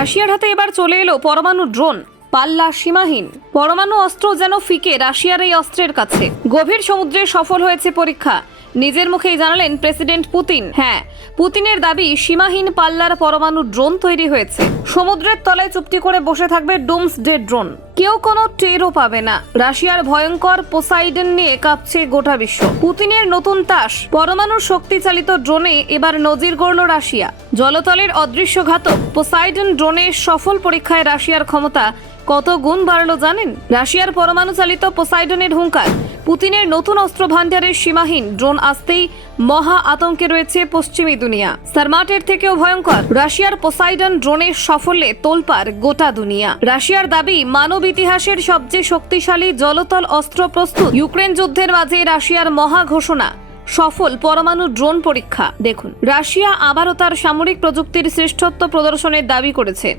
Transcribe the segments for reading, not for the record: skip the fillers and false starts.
রাশিয়ার হাতে এবার চলে এলো পরমাণু ড্রোন, পাল্লা সীমাহীন। পরমাণু অস্ত্র যেন ফিকে রাশিয়ার এই অস্ত্রের কাছে। গভীর সমুদ্রে সফল হয়েছে পরীক্ষা, নিজের মুখেই জানালেন প্রেসিডেন্ট পুতিন। হ্যাঁ, পুতিনের দাবি সীমাহীন পাল্লার পরমাণু ড্রোন তৈরি হয়েছে। সমুদ্রের তলায় চুপটি করে বসে থাকবে ডুমসডে ড্রোন, কেউ কোনো টেরও পাবে না। রাশিয়ার ভয়ঙ্কর পোসাইডন নিয়ে কাঁপছে গোটা বিশ্ব। পুতিনের নতুন তাস, পরমাণু শক্তিচালিত ড্রোনে এবার নজির গড়ল রাশিয়া। জলতলের অদৃশ্য ঘাতক পোসাইডন ড্রোনের সফল পরীক্ষায় রাশিয়ার ক্ষমতা কত গুণ বাড়লো জানেন? রাশিয়ার পরমাণু চালিত পোসাইডনের হুঙ্কার, পুতিনের নতুন অস্ত্র ভান্ডারের সীমাহীন ড্রোন আসতেই মহা আতঙ্কে রয়েছে পশ্চিমী দুনিয়া। সারমাটের থেকেও ভয়ঙ্কর রাশিয়ার পোসাইডন ড্রোনের সাফল্যে তোলপাড় গোটা দুনিয়া। রাশিয়ার দাবি মানব ইতিহাসের সবচেয়ে শক্তিশালী জলতল অস্ত্র প্রস্তুত। ইউক্রেন যুদ্ধের মাঝে রাশিয়ার মহা ঘোষণা, সফল পরমাণু ড্রোন পরীক্ষা। দেখুন, রাশিয়া আবারও তার সামরিক প্রযুক্তির শ্রেষ্ঠত্ব প্রদর্শনের দাবি করেছে।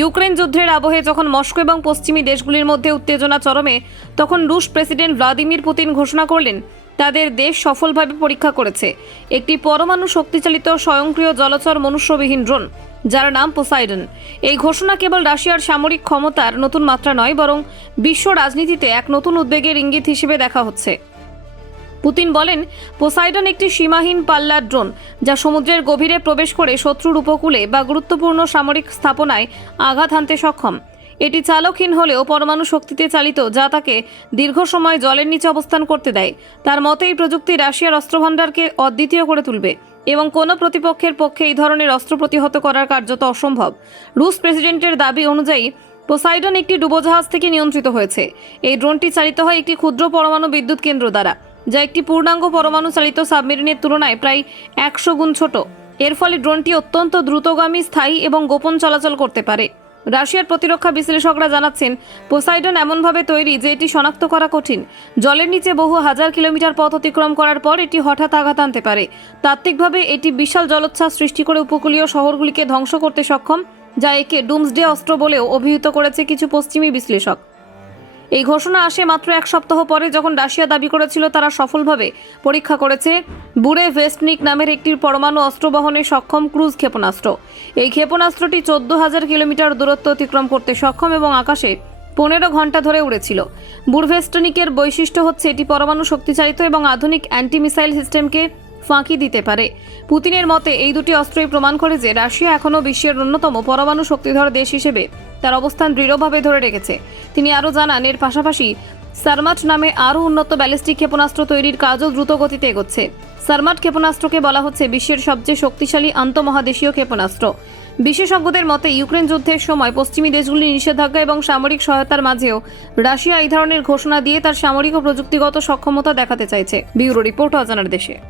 ইউক্রেন যুদ্ধের আবহে যখন মস্কো এবং পশ্চিমী দেশগুলির মধ্যে উত্তেজনা চরমে, তখন রুশ প্রেসিডেন্ট ভ্লাদিমির পুতিন ঘোষণা করলেন তাদের দেশ সফলভাবে পরীক্ষা করেছে একটি পরমাণু শক্তিচালিত স্বয়ংক্রিয় জলচর মনুষ্যবিহীন ড্রোন, যার নাম পোসাইডন। এই ঘোষণা কেবল রাশিয়ার সামরিক ক্ষমতার নতুন মাত্রা নয়, বরং বিশ্ব রাজনীতিতে এক নতুন উদ্বেগের ইঙ্গিত হিসেবে দেখা হচ্ছে। পুতিন বলেন, পোসাইডন একটি সীমাহীন পাল্লার ড্রোন, যা সমুদ্রের গভীরে প্রবেশ করে শত্রুর উপকূলে বা গুরুত্বপূর্ণ সামরিক স্থাপনায় আঘাত হানতে সক্ষম। এটি চালকহীন হলেও পরমাণু শক্তিতে চালিত, যা তাকে দীর্ঘ সময় জলের নিচে অবস্থান করতে দেয়। তার মতে এই প্রযুক্তি রাশিয়ার অস্ত্রভাণ্ডারকে অদ্বিতীয় করে তুলবে এবং কোনো প্রতিপক্ষের পক্ষে এই ধরনের অস্ত্র প্রতিহত করার কার্যত অসম্ভব। রুশ প্রেসিডেন্টের দাবি অনুযায়ী পোসাইডন একটি ডুবোজাহাজ থেকে নিয়ন্ত্রিত হয়েছে। এই ড্রোনটি চালিত হয় একটি ক্ষুদ্র পরমাণু বিদ্যুৎ কেন্দ্র দ্বারা, যা একটি পূর্ণাঙ্গ পরমাণু চালিত সাবমেরিনের তুলনায় প্রায় 100 গুণ ছোট। এর ফলে ড্রোনটি অত্যন্ত দ্রুতগামী, স্থায়ী এবং গোপন চলাচল করতে পারে। রাশিয়ার প্রতিরক্ষা বিশ্লেষকরা জানাচ্ছেন, পোসাইডন এমনভাবে তৈরি যে এটি শনাক্ত করা কঠিন। জলের নিচে বহু হাজার কিলোমিটার পথ অতিক্রম করার পর এটি হঠাৎ আঘাত আনতে পারে। তাত্ত্বিকভাবে এটি বিশাল জলোচ্ছ্বাস সৃষ্টি করে উপকূলীয় শহরগুলিকে ধ্বংস করতে সক্ষম, যা একে ডুমসডে অস্ত্র বলেও অভিহিত করেছে কিছু পশ্চিমী বিশ্লেষক। এই ঘোষণা আসে মাত্র এক সপ্তাহ পরে, যখন রাশিয়া দাবি করেছিল তারা সফলভাবে পরীক্ষা করেছে বুরেভেস্টনিক নামের একটি পরমাণু অস্ত্র বহনে সক্ষম ক্রুজ ক্ষেপণাস্ত্র। এই ক্ষেপণাস্ত্রটি 14,000 কিলোমিটার দূরত্ব অতিক্রম করতে সক্ষম এবং আকাশে 15 ঘন্টা ধরে উড়েছিল। বুরেভেস্টনিকের বৈশিষ্ট্য হচ্ছে এটি পরমাণু শক্তিচালিত এবং আধুনিক অ্যান্টি মিসাইল সিস্টেমকে ফাঁকি দিতে পারে। পুতিনের মতে এই দুটি অস্ত্রই প্রমাণ করে যে রাশিয়া এখনও বিশ্বের অন্যতম পরমাণু শক্তিধর দেশ হিসেবে তার অবস্থান দৃঢ়ভাবে ধরে রেখেছে। তিনি আরও জানান, এর পাশাপাশি সারমাট নামে আরও উন্নত ব্যালিস্টিক ক্ষেপণাস্ত্র তৈরির কাজও দ্রুত গতিতে এগোচ্ছে। সারমাট ক্ষেপণাস্ত্রকে বলা হচ্ছে বিশ্বের সবচেয়ে শক্তিশালী আন্তঃমহাদেশীয় ক্ষেপণাস্ত্র। বিশেষজ্ঞদের মতে ইউক্রেন যুদ্ধের সময় পশ্চিমী দেশগুলির নিষেধাজ্ঞা এবং সামরিক সহায়তার মাঝেও রাশিয়া এই ধরনের ঘোষণা দিয়ে তার সামরিক ও প্রযুক্তিগত সক্ষমতা দেখাতে চাইছে। ব্যুরো রিপোর্ট, অজানার দেশে।